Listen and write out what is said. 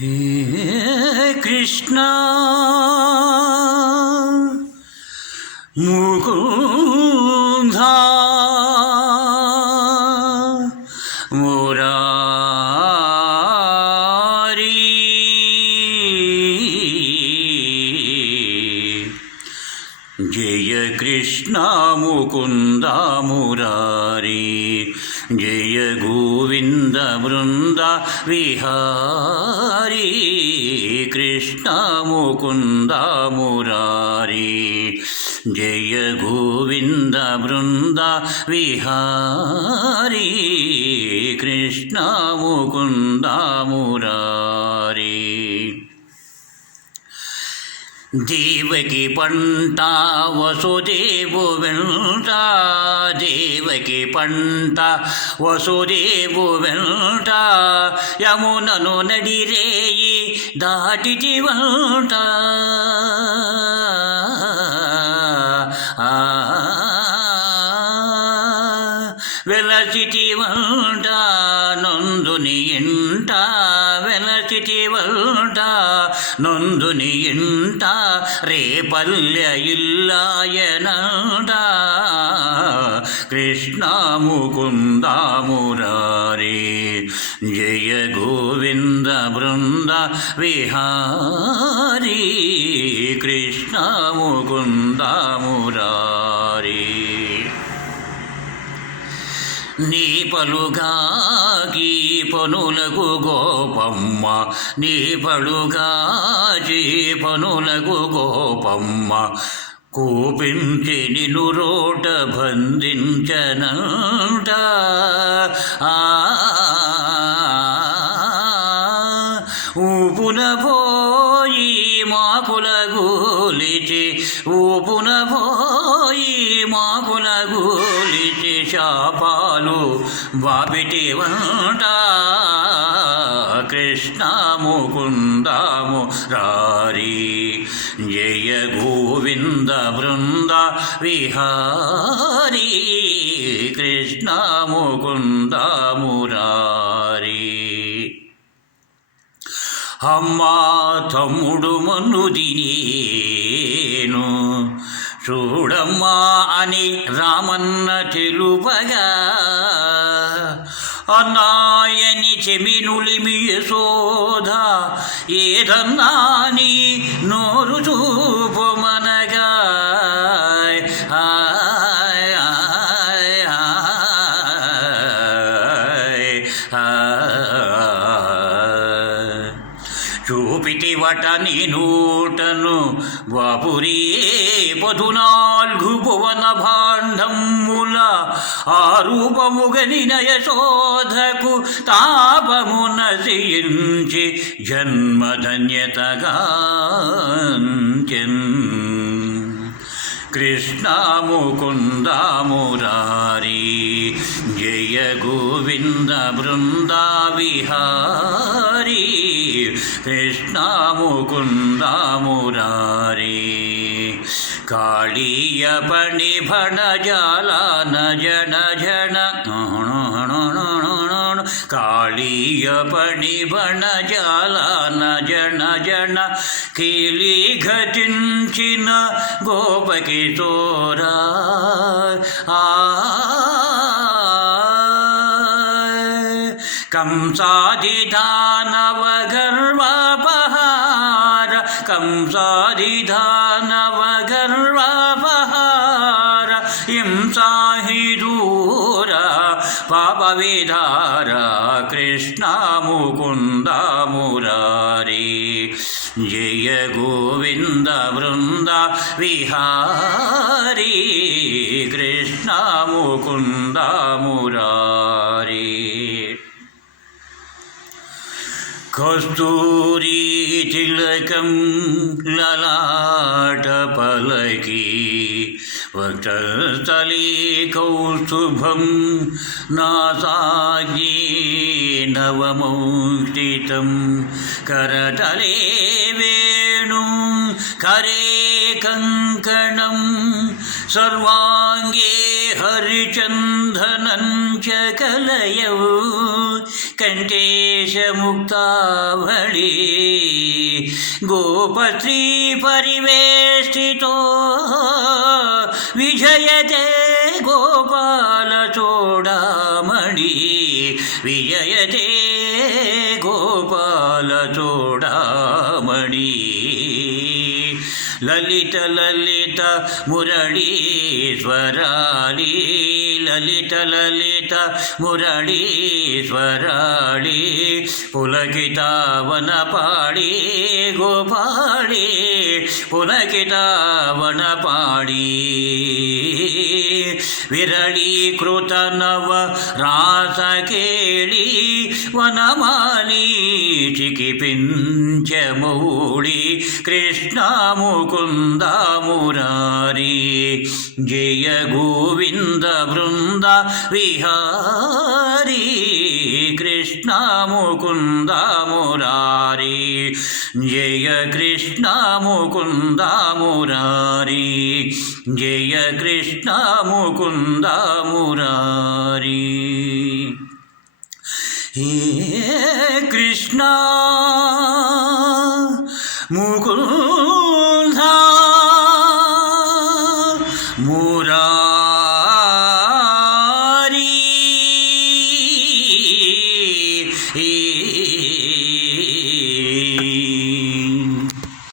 हे कृष्णा मुकुंदा मुरारी जय कृष्णा मुकुंदा मुरारी जय गोविंद वृंदा विहारी कृष्णा मुकुंदा मुरारी जय गोविंद वृंदा विहारी कृष्णा मुकुंदा मुरारी देवकी पंट वसुदेवु वेंट देवकी पंट वसुदेवु वेंट यमुननु नडिरेयि दाटितिवंट వెలసిటివంట నొందుని ఇంట వెలసిటివంట నొందుని ఇంట రేపల్లె ఇల్లాయనంట కృష్ణ ముకుంద మురారి జయ గోవింద బృంద విహారీ కృష్ణ ముకుంద మురారి నీ పలుగాకి పనులకు గోపమ్మ నీ పలుగాకి పనులకు గోపమ్మ కోపించి నిన్ను రోట బంధించనంట ఊపున పోయి మాకుల గోలిచి ఊపున పోయి మాకుల గోలిచి శాపాలు బాపిటివంట కృష్ణ ముకుంద మురారి జయ గోవింద బృంద విహారీ కృష్ణ ముకుంద మురారి అమ్మా తమ్ముడు మన్నుదినేను చూడమ్మా అని రామన్న తెలుపగా అన్నాయని చెమినులిమి యశోద ఏదన్నా నీ నోరు చూపమనగా చూపితివట నీ నోటను వాపురే 14 భువన భాండముల ఆ రూపముగనిన యశోధకు తాపము నశయించి జన్మధన్యతగా కృష్ణ ముకుంద మురారి జయ గోవింద బృంద విహారీ కృష్ణ ముకుంద మురారి కాళీయ పణిభణ జాలన జన జన కాళీయ పణిభణ జాలన జన జన కీలి ఘటించిన గోపకిశోరా కంసాదిధానవ గర్వపహార కంసాదిధానవ గర్వపహార హింసాహి దూర పాప విధార కృష్ణ ముకుంద మురారి జయ గోవింద బృంద విహారీ కృష్ణ ముకుంద మురారి కస్తూరీ తిలకం లలాట పలకి వక్షస్థలీ కౌస్తుభం నాసాగ్యే నవమౌష్టితం కరతలే వేణుం కరే కంకణం सर्वांगे हरिचंदनं च कलयौ కంఠేశముక్తావళి గోపశ్రీ పరివేష్టితో విజయతే గోపాల చూడామణి విజయతే గోపాల చూడామణి లలిత లలిత మురళీశ్వరాళి లలిత లలిత మురళీశ్వరాళి పులకితావన పాడి గోపాళి పులకితావన పాడి విరళీకృత నవ రాసకేళి వనమాలి చికిపించమౌళి కృష్ణ ముకుంద మురారి జయ గోవింద బృంద విహారీ కృష్ణ ముకుంద మురారి జయ కృష్ణ ముకుంద మురారి జయ కృష్ణ ముకుంద మురారి హే కృష్ణ ముకుంద